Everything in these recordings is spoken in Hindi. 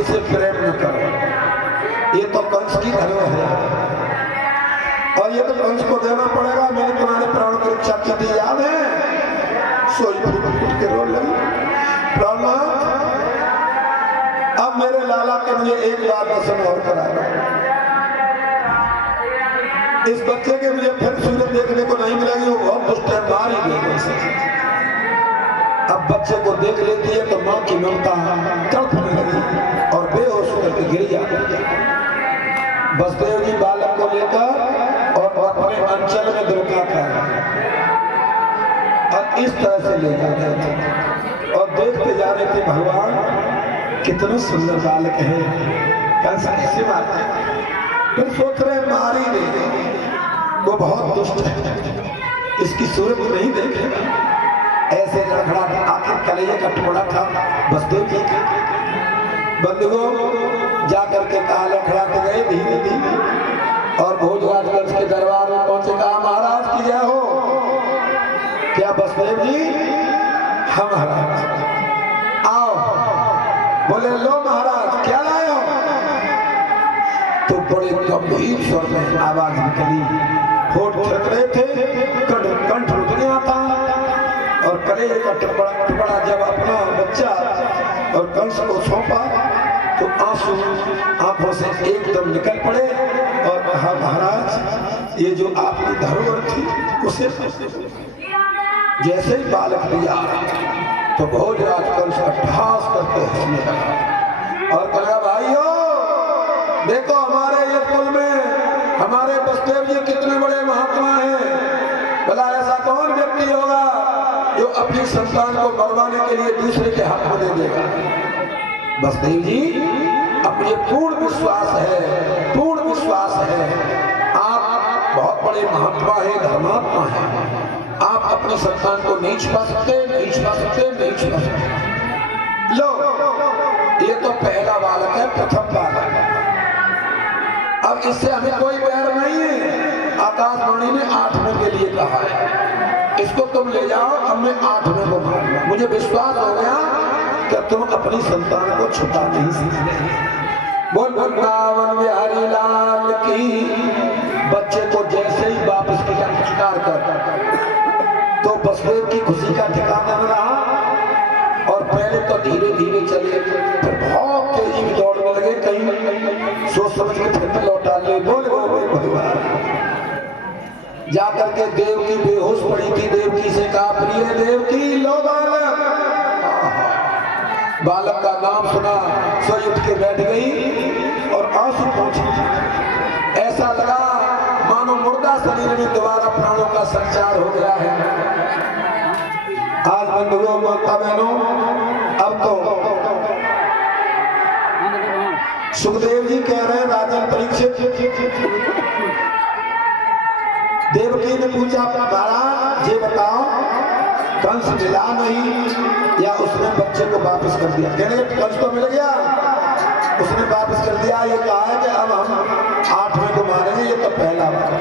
बच्चे से प्रेम न करो, ये तो कंस की धर्म है और ये तो कंस को देना पड़ेगा। मैंने तुम्हारे प्राण की रक्षा की थी, याद है? सोई फूट के रो लगी। प्राणनाथ, अब मेरे लाला के मुझे एक बार दर्शन और करा दो। इस बच्चे के मुझे फिर सूरत देखने को नहीं मिलेगी, वो बहुत दुष्ट है, मार ही देगा उसे। अब बच्चे को देख लेती है तो मां की ममता तड़पने लगी और बेहोश होकर के गिर जाती है। बसदेव जी बालक को लेकर और अपने अंचल में दुर्गा का और इस तरह से ले जा रहे थे और देखते जा रहे थे भगवान कितने सुंदर बालक है, कंस कैसे मारते हैं। फिर सोच रहे मार ही नहीं, वो बहुत दुष्ट है, इसकी सूरत नहीं देखेगा। ऐसे लड़खड़ा आखिर कलेजे का टुकड़ा था बसदेव जी का। बंधुओं जाकर के कहा, लड़खड़ाते गए धीरे धीरे और भोजराज कंस के दरबार में पहुंचे। कहा, महाराज की जय हो। क्या बसदेव जी? हम महाराज आओ। बोले, लो महाराज क्या लाए हो? तो बड़े गंभीर स्वर में आवाज निकली, होठ थिरक रहे थे, कंठ रुक गया था और कलेजे का टुकड़ा जब अपना बच्चा और कंस को सौंपा तो आंसू आंखों से एकदम निकल पड़े और कहा, महाराज ये जो आपकी धरोहर थी उसे जैसे ही बालक दिया तो भोजराज कंस अट्टहास करते हंसने लगा और कहा, भाइयों देखो हमारे ये कुल में हमारे बसदेव जी कितने बड़े महात्मा हैं। भला ऐसा कौन व्यक्ति होगा जो अपनी संतान को मरवाने के लिए दूसरे के हाथ में दे देगा। बसदेव जी अपने पूर्ण विश्वास है आप बहुत बड़े महात्मा है, धर्मात्मा है, आप अपनी संतान को नहीं छुपा सकते। लो ये तो पहला बालक है, प्रथम बालक है, अब इससे हमें कोई बैर नहीं है। आकाशवाणी ने 8वें के लिए कहा है, इसको तुम ले जाओ, अब मैं 8वें को मारूंगा। मुझे विश्वास हो गया कि तुम अपनी संतान को छुपा नहीं सकते। बोल वृंदावन बिहारी लाल की। बच्चे को जैसे ही वापस किया पुचकार कर तो बसदेव की खुशी का ठिकाना न रहा और पहले तो धीरे धीरे चले, फिर बहुत तेजी में दौड़ने लगे, कहीं सोच समझ के फिर लौटा ले। बोल भगवान जाकर के देवकी बेहोश पड़ी थी, देवकी से कहा, प्रिय देवकी लो बालक। बालक का नाम सुना, सोई उठ के बैठ गई और आंसू पहुंची। ऐसा लगा मानो मुर्दा शरीर में दोबारा प्राणों का संचार हो गया है। आज बंधुओं माता बहनों, अब तो सुखदेव जी कह रहे हैं, राजन परीक्षित देवकी ने पूछा, महाराज ये बताओ कंस मिला नहीं या उसने बच्चे को वापस कर दिया? कहने कंस तो मिल गया, उसने वापस कर दिया। ये कहा है कि अब हम 8वें को मारेंगे, ये तो पहला बार।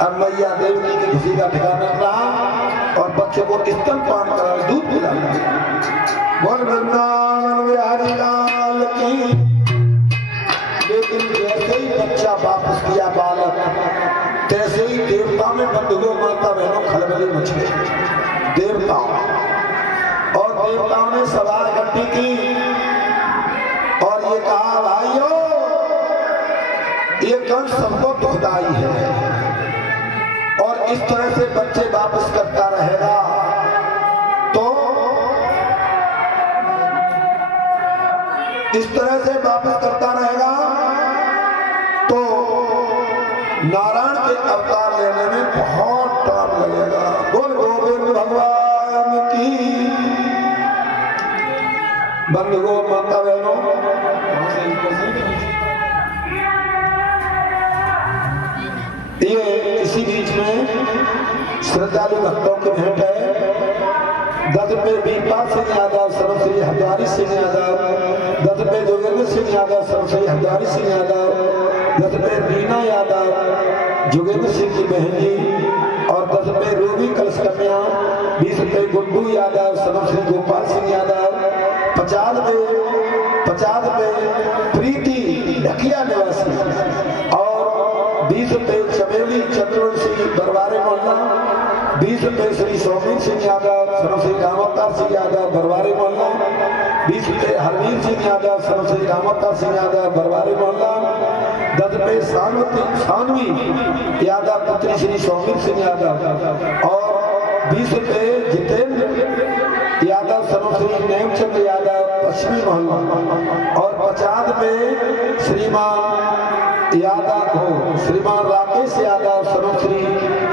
अब मैया देवकी की खुशी का ठिकाना रहा और बच्चे को स्तनपान करा, दूध पिलाया। बोल वृंदावन बिहारी लाल की। लेकिन जैसे ही बच्चा वापस किया बालक, तैसे ही देवता में बंधुओं माता बहनों खलबली मच गई। देवताओं ने सभा इकट्ठी की और ये कहा, भाइयों ये कंस सबको दुखदाई है और इस तरह से बच्चे वापस करता रहेगा तो नारायण के अवतार लेने में बहुत टाइम लगेगा। बोल गोविंद भगवान की। बंधुओं माता बहनों, ये इसी बीच में श्रद्धालु भक्तों की भेंट है। दत्त पे बीरपाल सिंह यादव, सर्वश्री हरद्वारी सिंह यादव, दत्त पे जोगेंद्र सिंह यादव, सर्वश्री हरद्वारी सिंह यादव, दत्त पे रीना यादव, जोगेंद्र सिंह की बहन जी, और दत्त पे रूबी कलश कन्या, 20 पे गुड्डू यादव, सर्वश्री गोपाल सिंह यादव, 50 पे रुपये श्री सौमीर सिंह यादव, श्री रामअवतार सिंह यादव, बरवारी मोहल्ला। 20 रुपये हरवीर सिंह यादव, श्री रामअवतार सिंह यादव, बरवारी मोहल्ला। 10 रुपये सानवी यादव, पुत्री श्री सौमीर सिंह यादव। और 20 रुपये जितेंद्र यादव, श्री नेमचंद यादव, पश्चिमी मोहल्ला। और 50 रुपये श्रीमान यादव हो श्रीमान राकेश यादव, श्री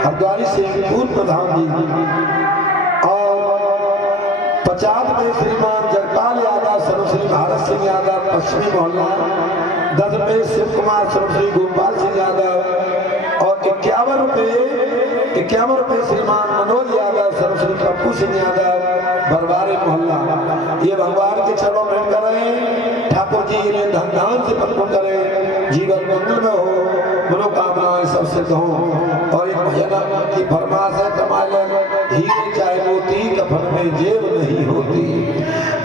हरद्वारी सिंह पूर्व प्रधान जी। और 50 रुपये श्रीमान जगपाल यादव, श्री भारत सिंह यादव, पश्चिमी मोहल्ला। 10 रुपये शिव कुमार, श्री गोपाल सिंह यादव। और 51 रुपये श्रीमान मनोज यादव, श्री पप्पू सिंह यादव, बरवारी मोहल्ला। ये भगवान के चरणों में कर रहे हैं। ठाकुर जी इन्हें धन धान से परिपूर्ण करें, जीवन मंगल में हो, मनोकामनाएं सब सिद्ध हो। और एक भजन की फरमाश है, कमाले हीरे चाहे मोती, कफन में जेब नहीं होती।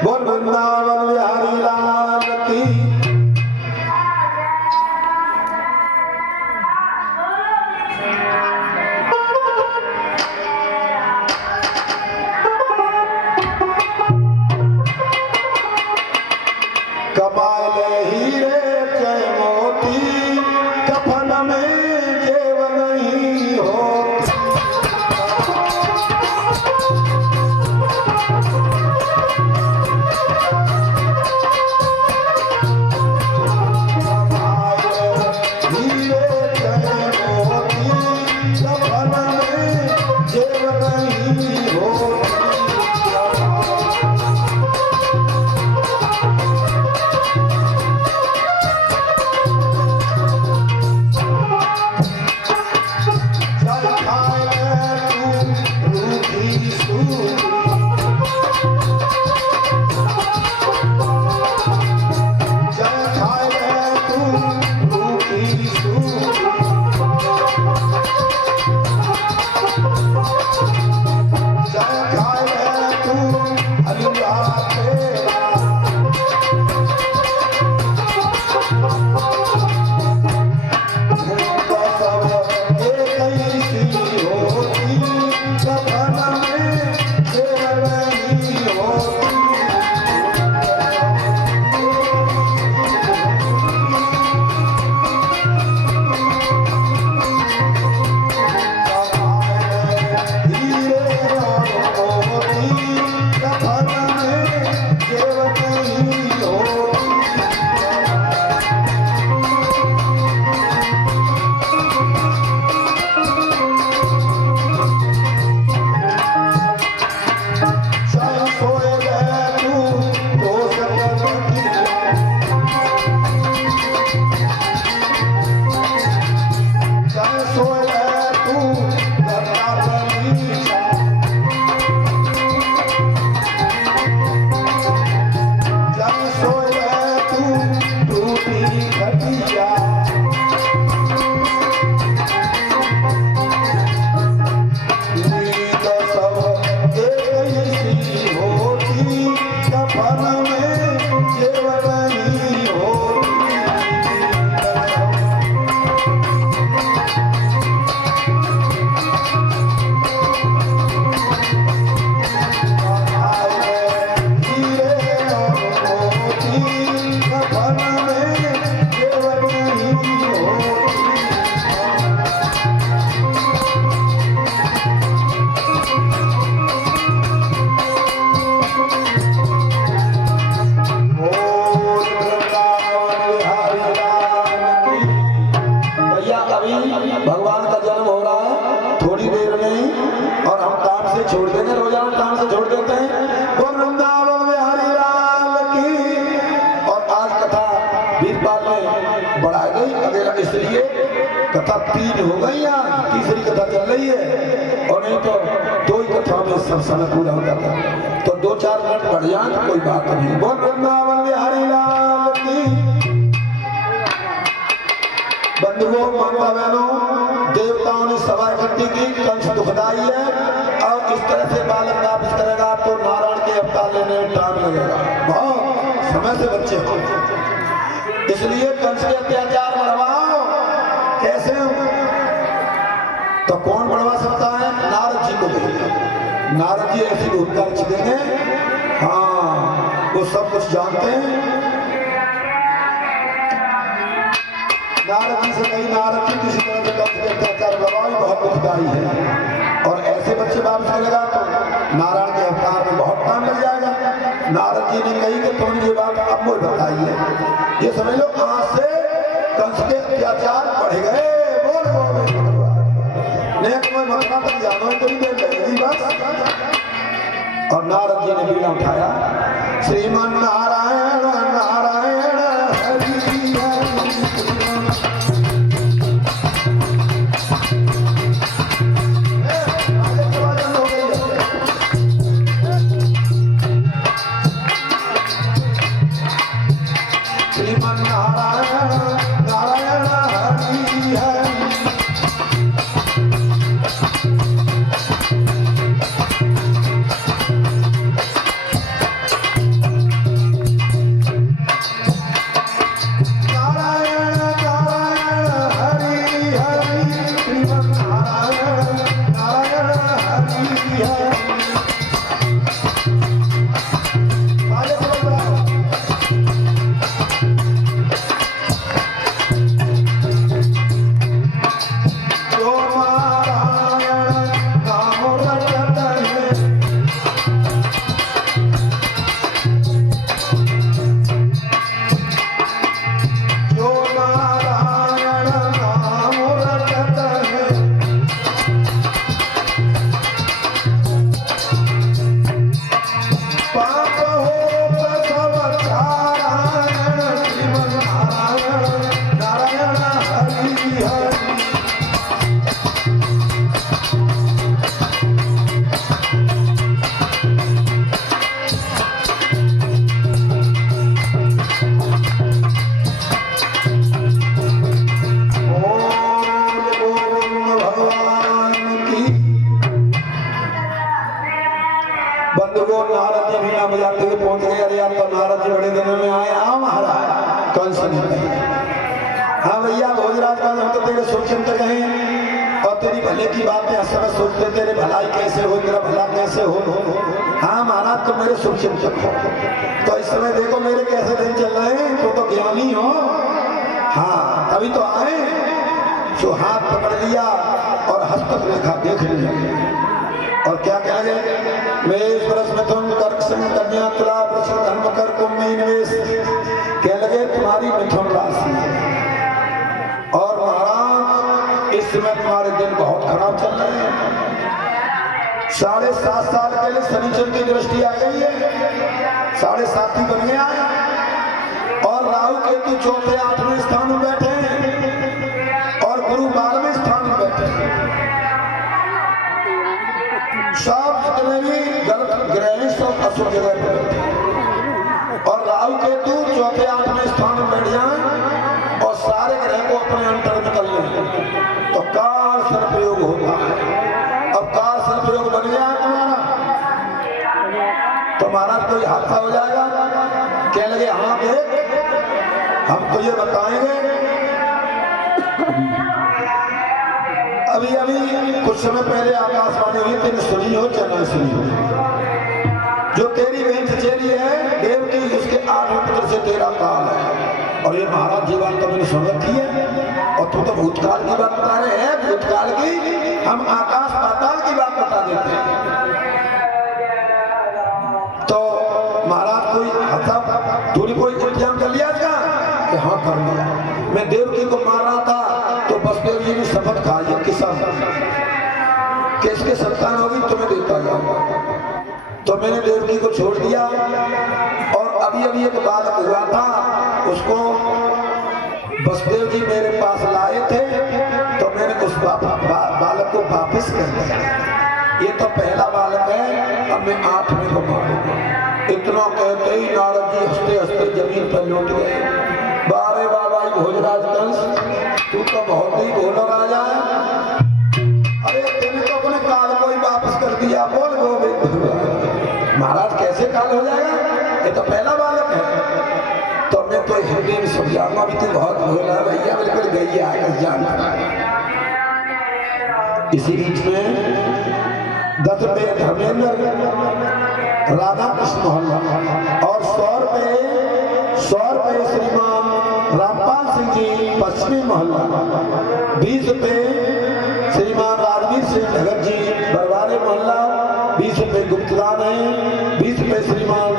बोल वृंदावन बिहारी लाल की। कमाले हीरे चाहे मोती, कफन में जेब नहीं होती। छोड़ देंगे, रोजाना काम से छोड़ देते हैं। बोल वृंदावन बिहारी लाल की। और आज कथा वीरपाल ने बढ़ा गई अगेला, इसलिए कथा 3 हो गई, आज तीसरी कथा चल रही है। और नहीं तो 2 ही कथा में सब समय पूरा होता था, तो 2-4 मिनट बढ़ जाए तो कोई बात नहीं। बोल वृंदावन बिहारी लाल की। बंधुओं, माता बहनों, देवताओं ने सभा इकट्ठी की, कंस दुखदाई है। और इस तरह से बालक वापस करेगा तो नारायण के अवतार लेने में टाइम लगेगा, बहुत समय से बच्चे हो। इसलिए कंस के अत्याचार बढ़वाओ। कैसे? तो कौन बढ़वा सकता है? नारद जी को भेजिए। नारद जी ऐसी भूमिका रच देंगे। हाँ, वो सब कुछ जानते हैं। नारद जी से कहीं नारद जी किसी तरह से कब्ज के अत्याचार लगाओ, बहुत दुखदाई है। और ऐसे बच्चे वापस चलेगा तो नारायण के अवतार में बहुत टाइम लग जाएगा। नारद जी ने कही कि तुमने ये बात अब मुझे बताइए, ये समझ लो आज से कंस के अत्याचार बढ़ गए। बोल नहीं तुम्हें मथुरा तक जाना है, थोड़ी देर लगेगी बस। और नारद जी ने बीड़ा उठाया, श्रीमन नारायण नारायण हरि की बातें हर समय सोचते तेरे भलाई कैसे हो, तेरा भला कैसे हो। हाँ महाराज तुम मेरे शुभचिंतक हो, तो इस समय देखो मेरे कैसे दिन चल रहे हैं, तो ज्ञानी हो। हाँ तभी तो आए, जो हाथ पकड़ लिया और हस्तक रेखा देख लिया। और क्या कह लगे, मेष वरस में तुम कर्क सिंह कन्या तुला वृश्चिक धर्म कर कुंभ में निवेश। कह लगे तुम्हारी मिथुन राशि है और महाराज इस समय तुम्हारे दिन बहुत खराब चल रहे हैं। 7.5 साल के लिए शनिचर की दृष्टि आ गई है, 7.5 बन गया और राहु केतु चौथे 8वें स्थान में बैठे हैं और गुरु 12वें स्थान में बैठे हैं। सब जितने भी गलत ग्रह सब अशुभ जगह पर बैठे हैं और राहु केतु चौथे 8वें स्थान में बैठ जाए और सारे ग्रह को अपने अंतर में कर लें तो काल सर्पयोग होता है। अब काल सर्पयोग बन गया तुम्हारा तो महाराज कोई हादसा हो जाएगा। कह लगे हाँ देख हम तो ये बताएंगे। अभी अभी कुछ समय पहले आकाशवाणी हुई, तेरी सुनी हो चाहे नहीं सुनी हो, जो तेरी बहन चचेरी है देव की, उसके 8 पुत्र से तेरा काल है। और ये महाराज जी बात तो मैंने सुन रखी है और तू तो भूतकाल की बात बता रहे हैं। भूतकाल की हम आकाश पाताल की बात बता देते हैं। तो महाराज कोई हथा दूरी कोई इंतजाम कर लिया क्या कि हाँ कर लिया। मैं देवकी को मार रहा था तो बसदेव जी ने शपथ खाई किसान कि इसके संतान होगी तुम्हें देता जाऊंगा। तो मैंने देवकी को छोड़ दिया और अभी अभी एक बालक हुआ था, उसको बसदेव जी मेरे पास लाए थे तो मैंने उस बालक को वापस कर दिया। ये तो पहला बालक है, अब मैं 8वें को मारूंगा। इतना कहते ही नारद जी हंसते हंसते जमीन पर लौट गए। बारे बाबा भोजराज कंस तू तो बहुत ही भोला राजा है। अरे तूने तो अपने काल को ही वापस कर दिया। बोल महाराज कैसे काल हो जाएगा, ये तो पहला बालक है। तो मैं तो हिंदी में समझाऊंगा भी तू बहुत भोला भैया, बिल्कुल गैया जान। इसी बीच में 10 रुपये धर्मेंद्र राधा कृष्ण मोहल्ला और 100 रुपये श्रीमान रामपाल सिंह जी पश्चिमी मोहल्ला, 20 रुपये श्रीमान राजवीर सिंह भगत जी बरवारे मोहल्ला, 20 रुपये गुप्तदान है, 20 रुपये श्रीमान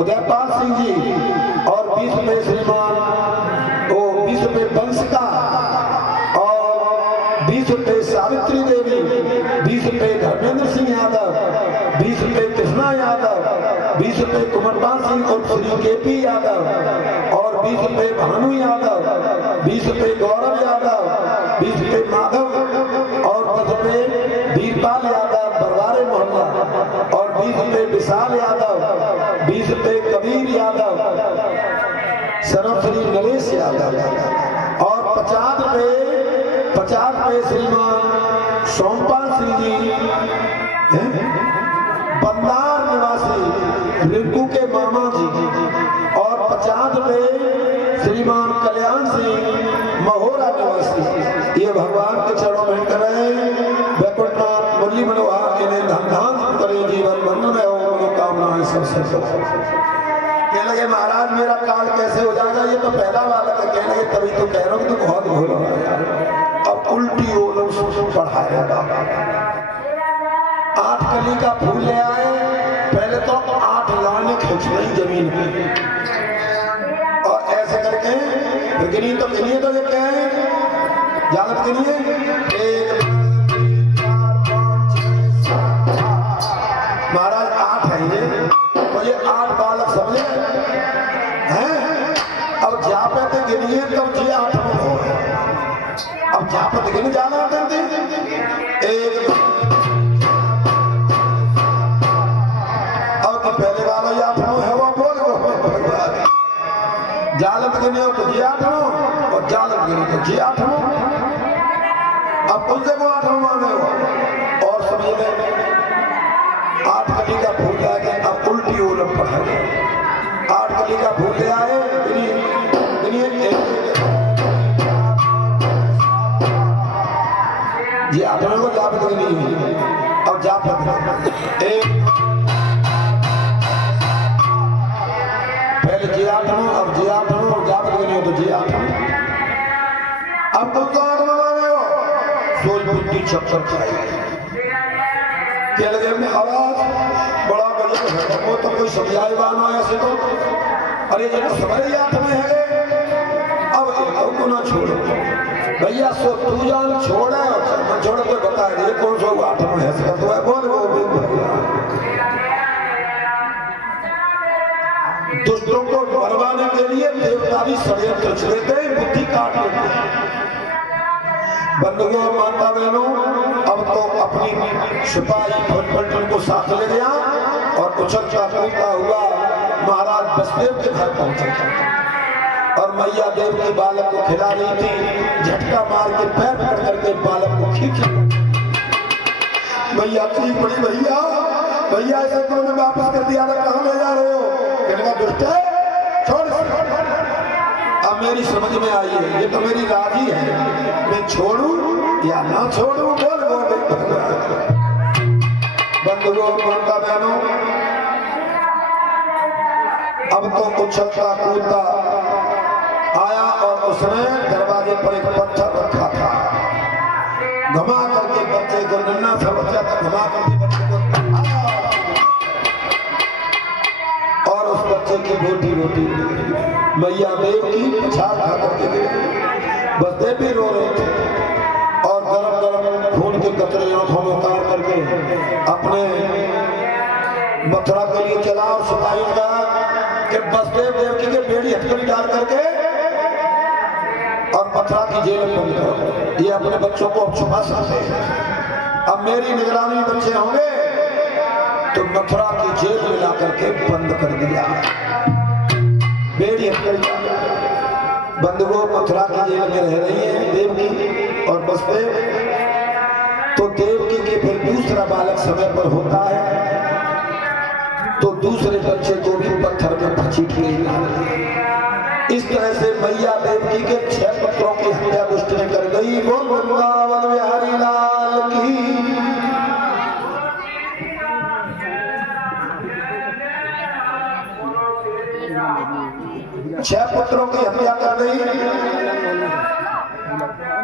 उदयपाल सिंह जी और 20 रुपये श्रीमान 20 रुपये बंसका और 20 रुपये सावित्री देवी, 20 रुपये धर्मेंद्र सिंह यादव, 20 रुपये कृष्णा यादव, 20 रुपये कुमरपाल सिंह और श्री केपी यादव और 20 रुपये भानु यादव, 20 रुपये गौरव यादव, 20 रुपये माधव और 10 रुपये वीरपाल यादव बरवारे मोहल्ला और 20 रुपये विशाल यादव, 20 रुपये कबीर यादव, सर्वश्री नरेश यादव और 50 रुपये श्रीमान सोमपाल सिंह जी बंदार निवासी रिंकू के मामा जी और 50 रुपये श्रीमान कल्याण सिंह महोरा निवासी। ये भगवान के चरणों में कर रहे हैं। वैकुंठनाथ मुरली मनोहर इन्हें धन धान करे, जीवन बंधन में हो, मनोकामनाएं सबसे कहने लगे महाराज मेरा काल कैसे हो जाएगा, ये तो पहला वाला था। कहने लगे तभी तो कह रहा हूँ, तो बहुत भूल हो रहा। अब उल्टी ओलों पढ़ाएगा। 8 कली का फूल ले आए, पहले तो 8 लाने खींच रही जमीन पे और ऐसे करके गिनी तो गिनिए, तो ये क्या है जानत गिनिए, 1 2 3 4 5 6 7 8 महाराज 8 है ये, तो ये 8 बालक समझे हैं। अब जापत गिनिए तब जी 8 हो, अब जापत गिन जाना करते 1 पहले वाला ये 8 है, वो बोल जालत गिने तो जी 8 और जालत गिने तो जी 8। अब उनसे को 8 माने हो और समझ ले 8 कली का फूल लाके अब उल्टी ओलम पढ़ाए। 8 कली का फूल ले आए, ये 8 को जापत गिनी। अब जापत 1 जी 8 अब जी 8 जापत गिनी तो जी 8। अब तुम तो 8 माने हो, सोच बुद्धि चक्कर खाएगी। क्या लगे हमने आवाज बड़ा गजब है, वो तो कोई समझाए बानो ऐसे तो, अरे ये तो समझ 8 में है। अब एक को ना छोड़ो भैया, सो तू जान छोड़े और छोड़ के बता ये कौन सा 8 में है, तो है बोल वो दुष्टों को मरवाने के लिए देवता भी षड्यंत्र रच लेते हैं, बुद्धि काट लेते हैं। बंधुओं माता बहनों, अब तो अपनी सिपाही फटफटन को साथ ले गया और उछलता कूदता हुआ महाराज बसदेव के घर पहुंचा और मैया देव के बालक को खिला रही थी। झटका मार के पैर पकड़ करके बालक को खींच, मैया थी बड़ी भैया भैया ऐसे तुमने वापस कर दिया, कहाँ ले जा रहे हो? दुष्ट है, छोड़। अब मेरी समझ में आई है, ये तो मेरी राजी है, मैं छोड़ू या ना छोड़ू, बोल बंधुओं माता बहनों, अब तो उछलता कूदता आया और उसने दरवाजे पर एक पत्थर रखा था। घुमा करके बच्चे को, नन्ना सा बच्चा था, घुमा करके बच्चे को और उस बच्चे की रोटी रोटी मैया देव की पछाड़ खा करके गए। बसदेव भी रो रहे थे और गरम गरम खून के कतरे आंखों में उतार करके अपने मथुरा के लिए चला और सिपाही का कि बसदेव देवकी के बेड़ी हथकड़ी डाल करके और मथुरा की जेल में बंद करो। ये अपने बच्चों को अब छुपा सकते हैं। अब मेरी निगरानी में बच्चे होंगे तो मथुरा की जेल में ला करके बंद कर दिया। बेड़ी हथकड़ी बंधुओं मथुरा की जेल में रह रही है देवकी और बसदेव। तो देवकी के फिर दूसरा बालक समय पर होता है तो दूसरे बच्चे को भी पत्थर में घसीट गई। इस तरह से मैया देवकी के 6 पुत्रों की हत्या दुष्ट ने कर गई। बोल वृंदावन बिहारी लाल की। 6 पुत्रों की हत्या कर दी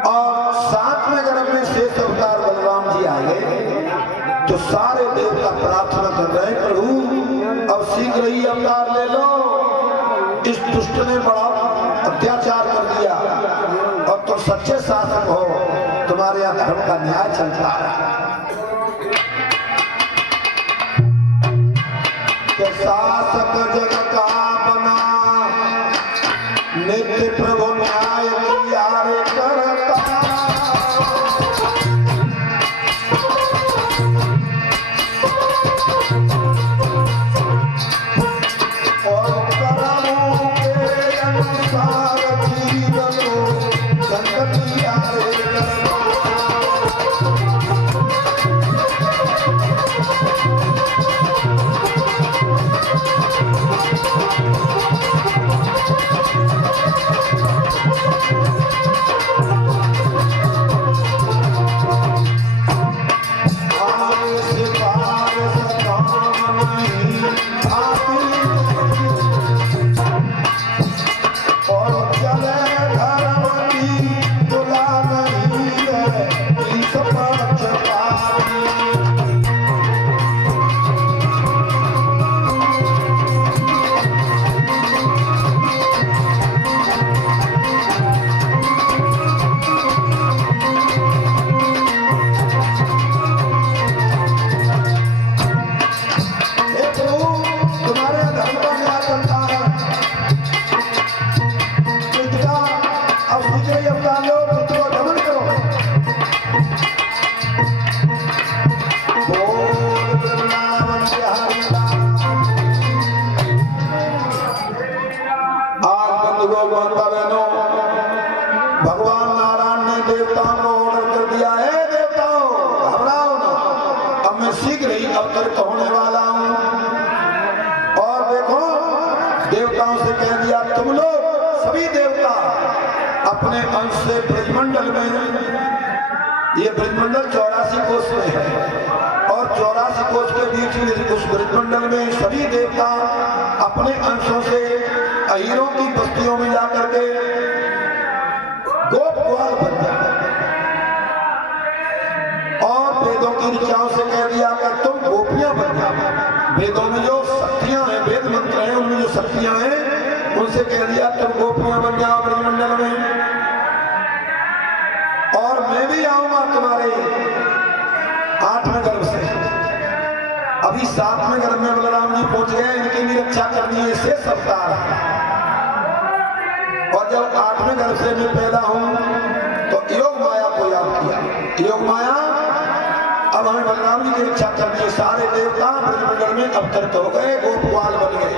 और 7वें गर्भ में शेष अवतार बलराम जी आए। तो सारे देवता प्रार्थना कर रहे हैं, प्रभु अब शीघ्र ही अवतार ले लो, इस दुष्ट ने बड़ा अत्याचार कर दिया और तुम सच्चे शासक हो, तुम्हारे यहाँ धर्म का न्याय चलता है। शासक जग का बना नित्य प्रभु न्याय किया रे करता, और कर्मों के अनुसार जीवन को संत किया रे करता। भगवान नारायण ने देवताओं को ऑर्डर कर दिया है, देवताओं घबराओ ना, अब मैं शीघ्र ही अवतरित होने वाला हूँ। और देखो देवताओं से कह दिया, तुम लोग सभी देवता अपने अंश से ब्रजमंडल में, ये ब्रजमंडल 84 कोष में है और 84 कोष के बीच में उस ब्रजमंडल में सभी देवता अपने अंशों से अहीरों की बस्तियों में जाकर के गोप ग्वाल बन जाए और वेदों की ऋचाओं से कह दिया कि तुम गोपियां बन जाओ। वेदों में जो शक्तियां हैं, वेद मंत्र हैं, उनमें जो शक्तियां हैं उनसे कह दिया तुम गोपियां बन जाओ ब्रजमंडल में, और मैं भी आऊंगा तुम्हारे 8वें गर्भ से। अभी 7वें गर्भ में बलराम जी पहुंच गए, इनकी भी रक्षा करनी है, शेष अवतार है। और जब 8वें गर्भ से मैं पैदा हूं तो योग माया को याद किया, योग माया अब हमें बलराम जी की रक्षा करनी है। सारे देवता ब्रजमंडल में अवतरित हो गए, गोपवाल बन गए,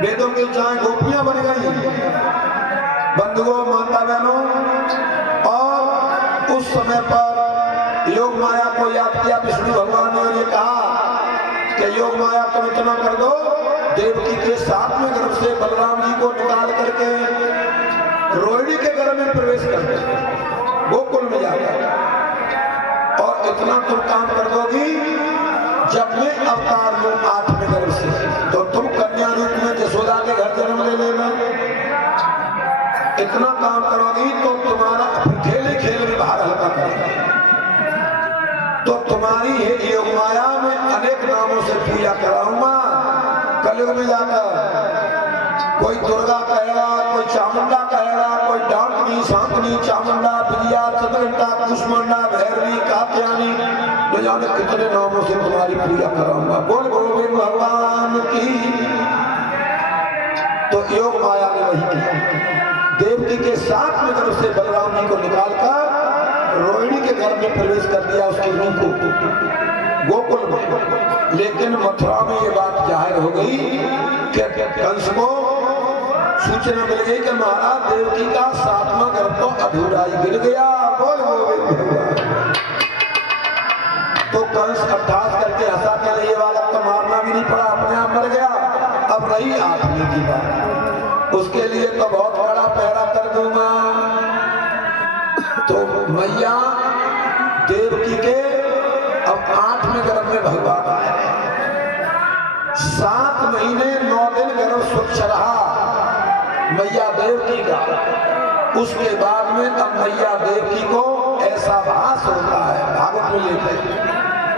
वेदों की चाहे गोपियां बन गई। बंधुओं माता बहनों, और उस समय पर योग माया को याद किया विष्णु भगवान ने, ये कहा कि योग माया तुम इतना कर दो, देवकी के 7वें गर्भ से बलराम जी को निकाल करके रोहिणी के गर्भ में प्रवेश कर दो, गोकुल में जाकर, और इतना तुम काम कर दोगी, जब मैं अवतार लूं 8वें गर्भ से तो तुम कन्या रूप में यशोदा के घर जन्म ले लेना। इतना काम करोगी तो तुम्हारा खेले खेल में भार हल्का करेगा, तो तुम्हारी योग माया में अनेक नामों से पूजा कराऊंगा। कलयुग में जाकर कोई दुर्गा कहेगा, कोई चामुंडा कहेगा, कोई डांकनी, शांतनी, चामुंडा, विजया, चंद्रघंटा, कुष्मांडा, भैरवी, कात्यायनी, न जाने कितने नामों से तुम्हारी पूजा कराऊंगा। बोल गोविंद भगवान की। तो योग माया ने वही किया, देवकी के 7वें गर्भ से बलराम जी को निकालकर रोहिणी के घर में प्रवेश कर दिया, उसके रूप को गोकुल में। लेकिन मथुरा में ये बात जाहिर हो गई कि कंस को सूचना मिल गई कि महाराज देवकी का 7वां गर्भ तो अधूरा ही गिर गया। बोल गोविंद भगवान। तो कंस अट्ठास करके हंसा के लिए वाला तो मारना भी नहीं पड़ा, अपने आप मर गया। अब रही 8वीं की बात, उसके लिए तो बहुत बड़ा पहरा कर दूंगा। तो मैया देवकी के अब 8वें गर्भ में भगवान आए। 7 महीने 9 दिन गर्भ स्वच्छ रहा मैया देवकी का। उसके बाद में अब मैया देवकी को ऐसा भास होता है, भागवत में लिखते हैं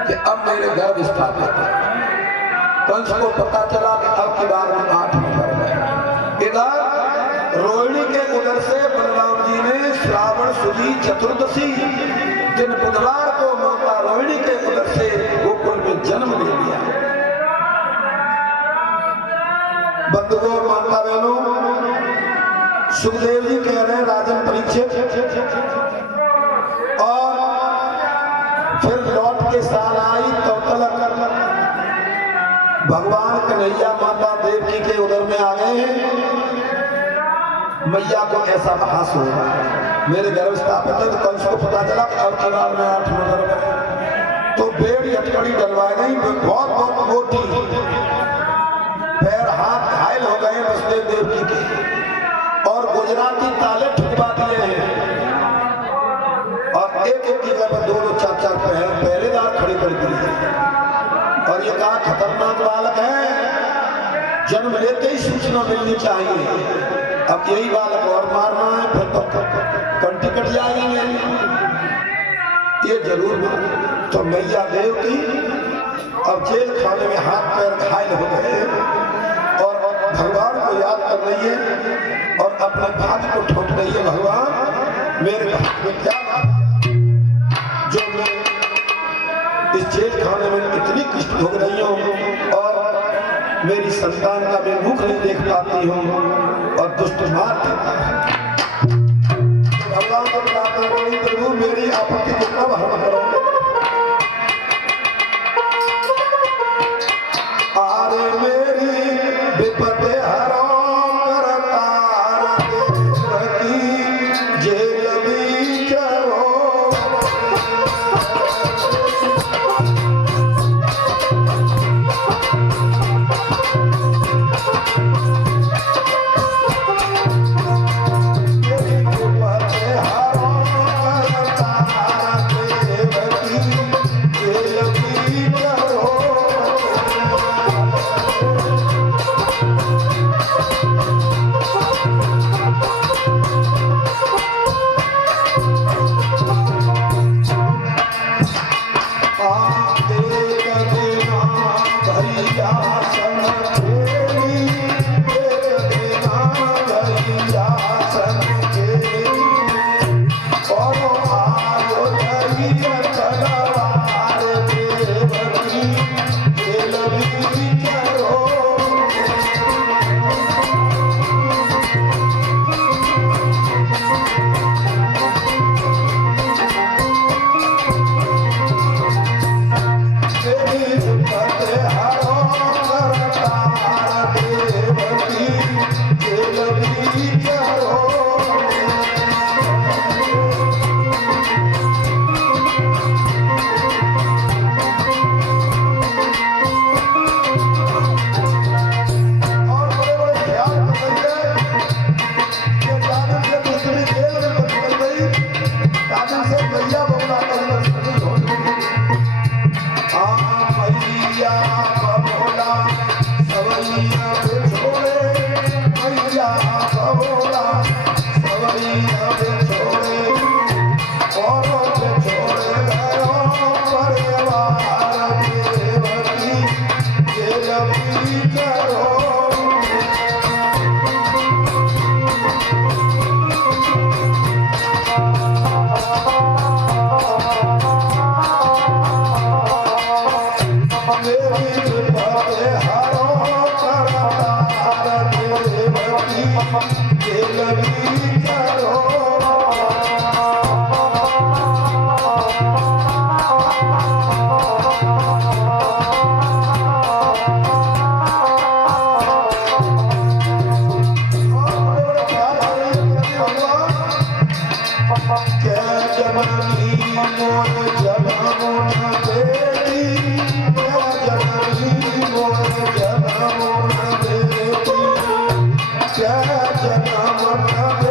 कि अब मेरे गर्भ स्थापित है। कंस को पता चला कि अब की बार में 8 में कर गए। इधर रोहिणी के उदर से बलराम जी ने श्रावण शुदी चतुर्दशी दिन बुधवार को माता रोहिणी के उदर से गोकुल में जन्म ले लिया। बंधुओं, माता बहनों, सुखदेव जी कह रहे हैं राजन परीक्षित, और फिर लौट के साल आई तो तलक भगवान कन्हैया माता देवकी के उदर में आ गए हैं। मैया को ऐसा भास हो रहा है मेरे गर्भ स्थापित है। तो कंस को पता चला कि अब कबार में 8 में गर्भ है। तो बेड़ यटकड़ी डलवाई गई, बहुत बहुत मोटी, पैर हाथ घायल हो गए वसुदेव देवकी के, और गुजराती ताले ठुकवा दिए हैं, और एक एक जगह पर 2-2 4-4 पहरेदार खड़े कर दिए। और ये कहा खतरनाक बालक है, जन्म लेते ही सूचना मिलनी चाहिए। अब यही बालक और मारना है, फिर तो कंठी कट जाएगी मेरी, ये जरूर। तो मैया देवकी अब जेल खाने में हाथ पैर घायल हो गए और भगवान को याद कर रही है और अपने भाग्य को ठोक रही है, भगवान मेरे भाग्य में क्या जो मैं इस जेल खाने में इतनी कष्ट भोग रही हूँ और मेरी संतान का मैं मुख नहीं देख पाती हूँ और दुष्ट मार देता है। भगवान को प्रार्थना करूँ, प्रभु मेरी आपत्ति को कब हल करोगे? आरे मेरी विपत्ति हरो करतार देवकी जेल बीचरो। जय जगन्नाथ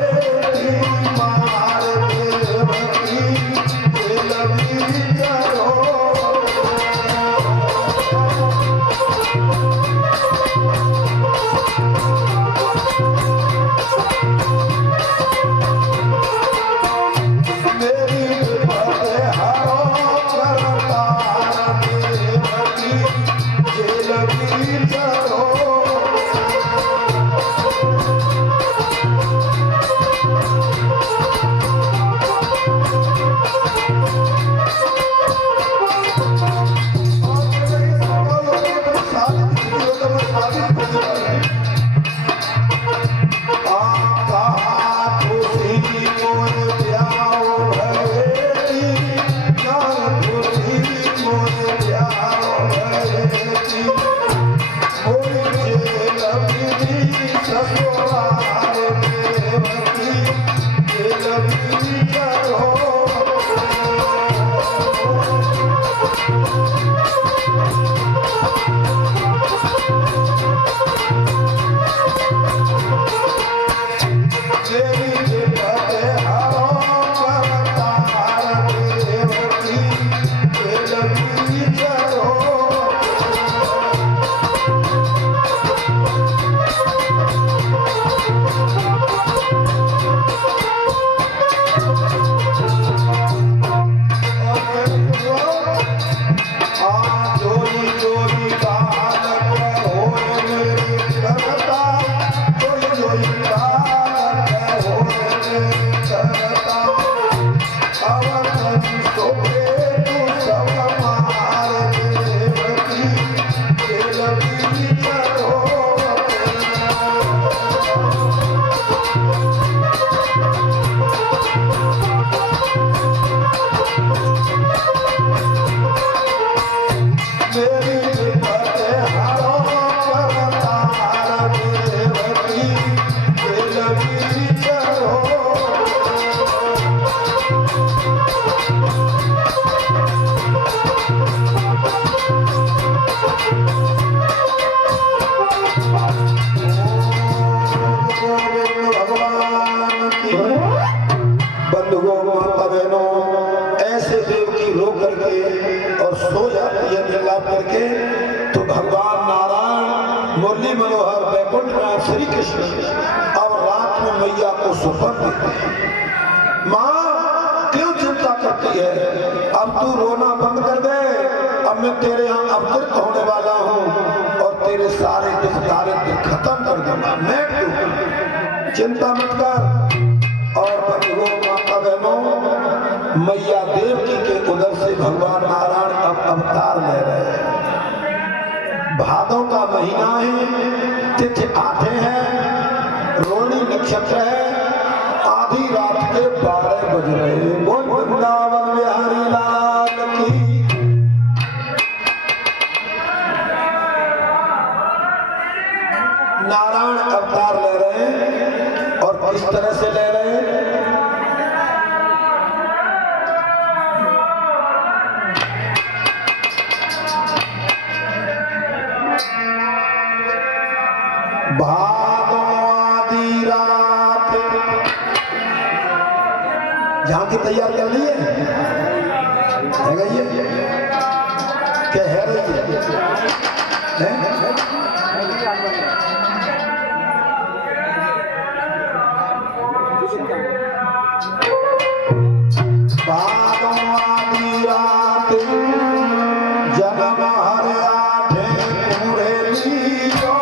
मुरली मनोहर वैकुंठ नाथ श्री कृष्ण अब रात में मैया को सुपन देते हैं। माँ क्यों चिंता करती है, अब तू रोना बंद कर दे, अब मैं तेरे यहाँ अवतरित होने वाला हूँ और तेरे सारे दुख दारिद्र खत्म कर दूंगा। मैं क्यों, चिंता मत कर। और बंधुओं माता बहनों, मैया देवकी के उदर से भगवान नारायण अब अवतार ले रहे हैं। भादों का महीना है, तिथि 8 है, रोहिणी नक्षत्र है, आधी रात के 12 बज रहे हैं। बोल वृंदावन बिहारी लाल की। नारायण अवतार ले रहे हैं और किस तरह से ले रहे हैं। भादों आधी रात, जहां की तैयार कर ली है ये क्या है भादों आधी रात जन्म हर 8 मुरली जो।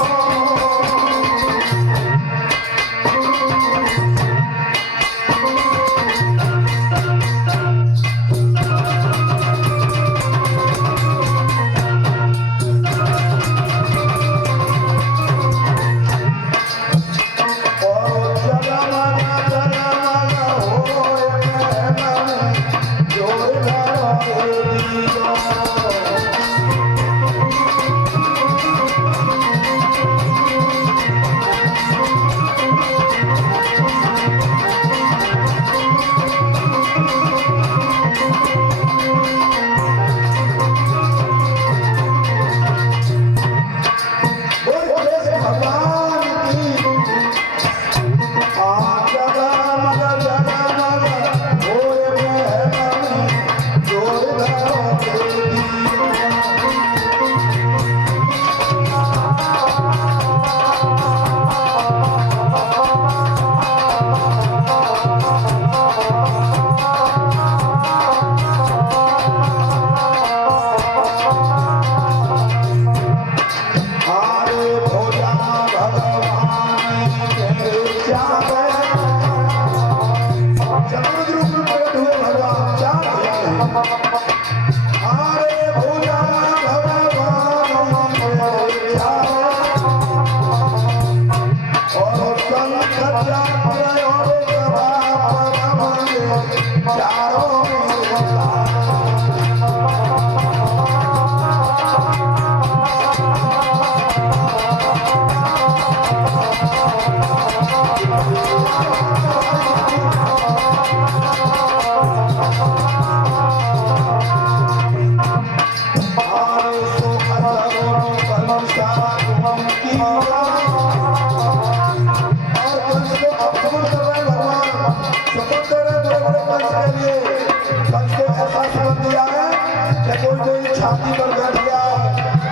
छाती पर बैठ गया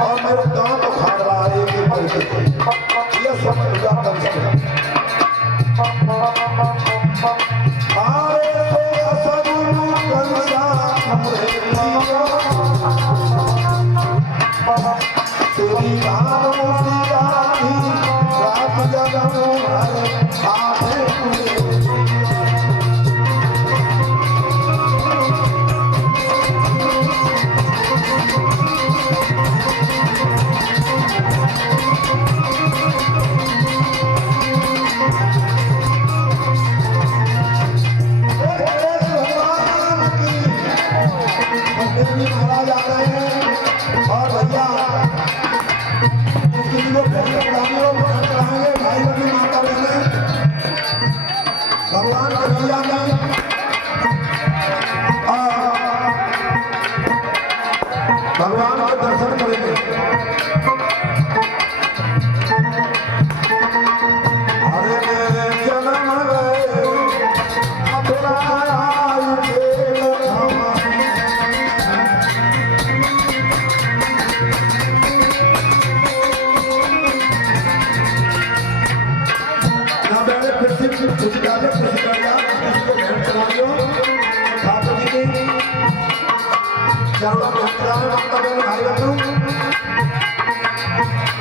और मेरे दांत उखाड़ रहा है ये सब पूजा कर सकते। महाराज आ रहे हैं और भैया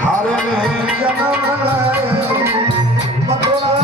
हरे जन्म मथुरा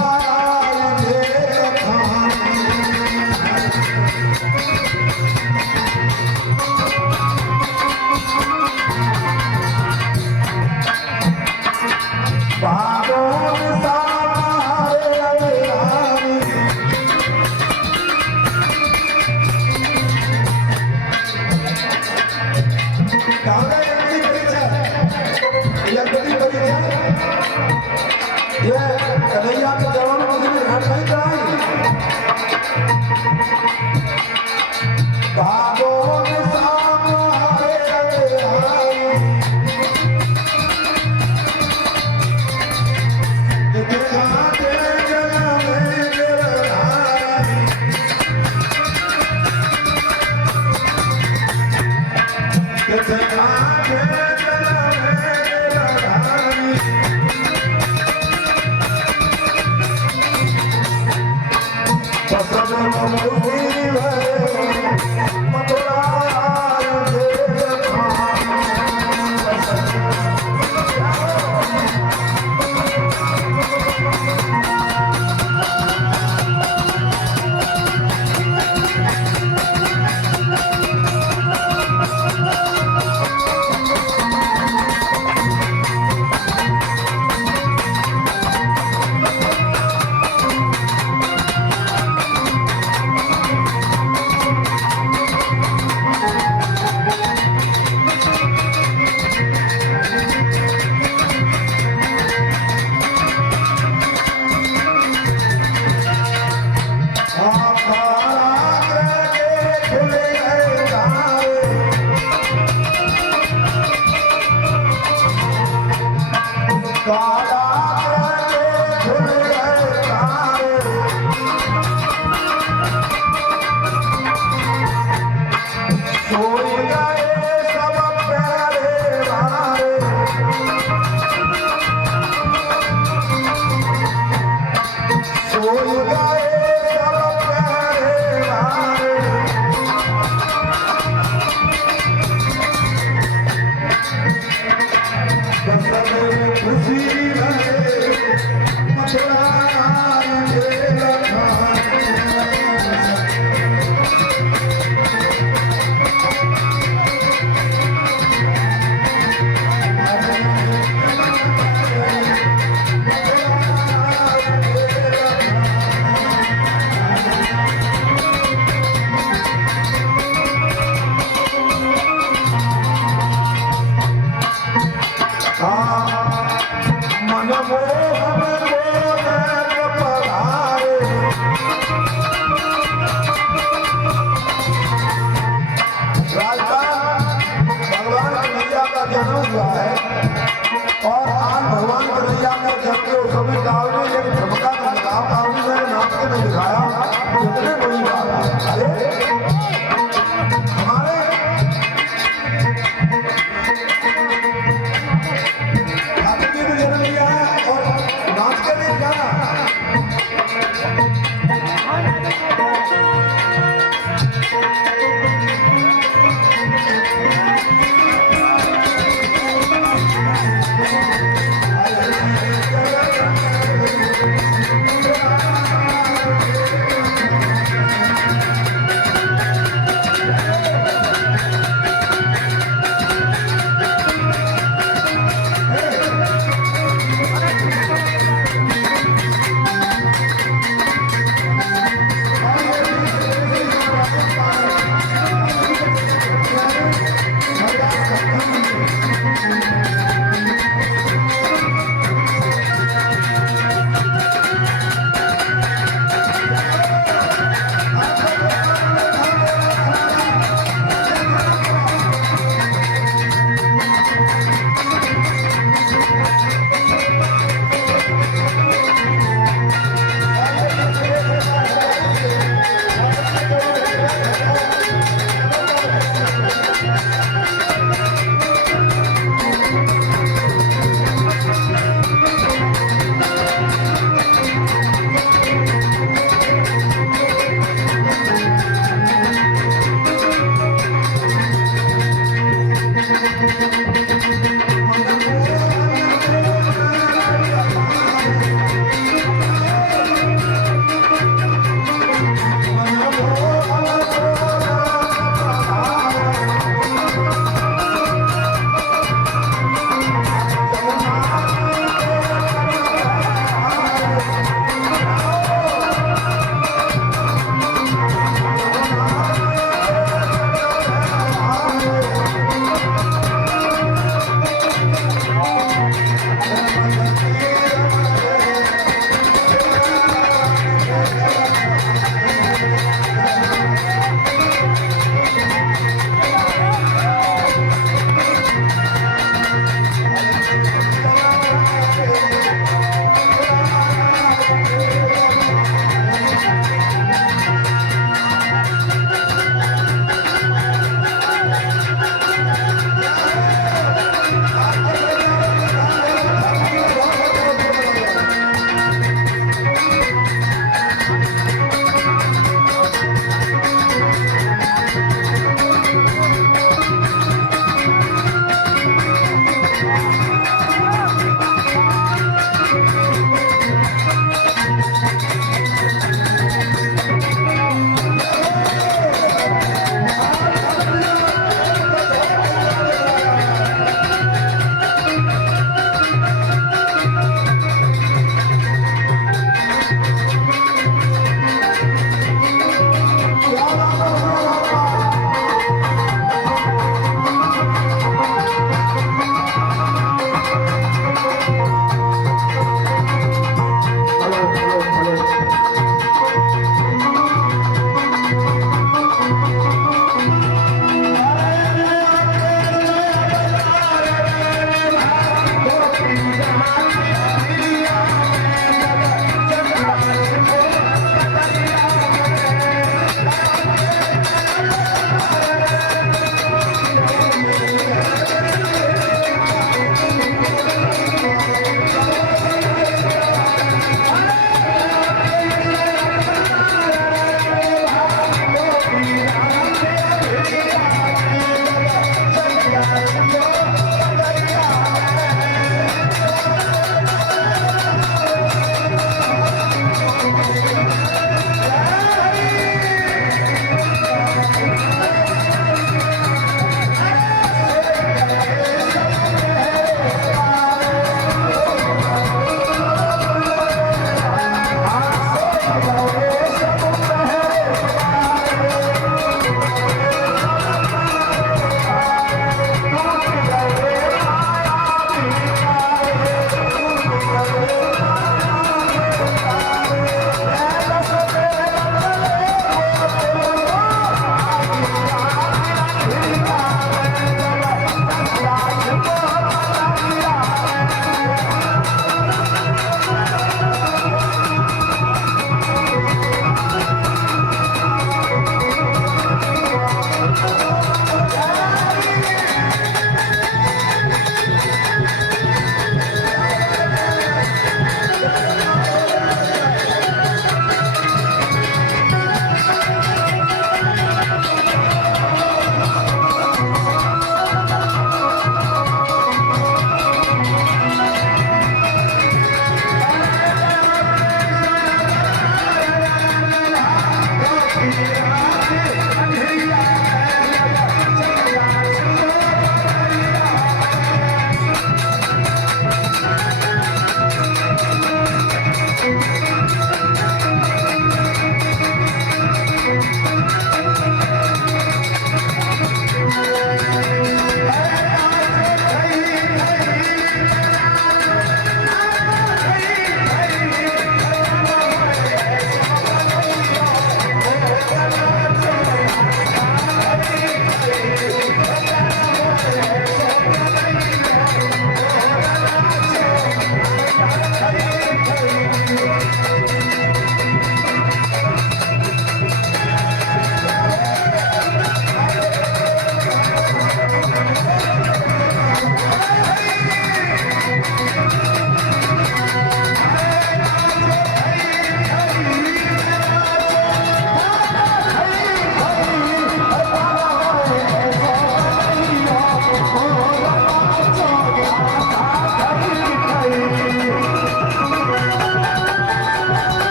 कन्हैया के जवान को किसी ने घाट नहीं कराई। भागो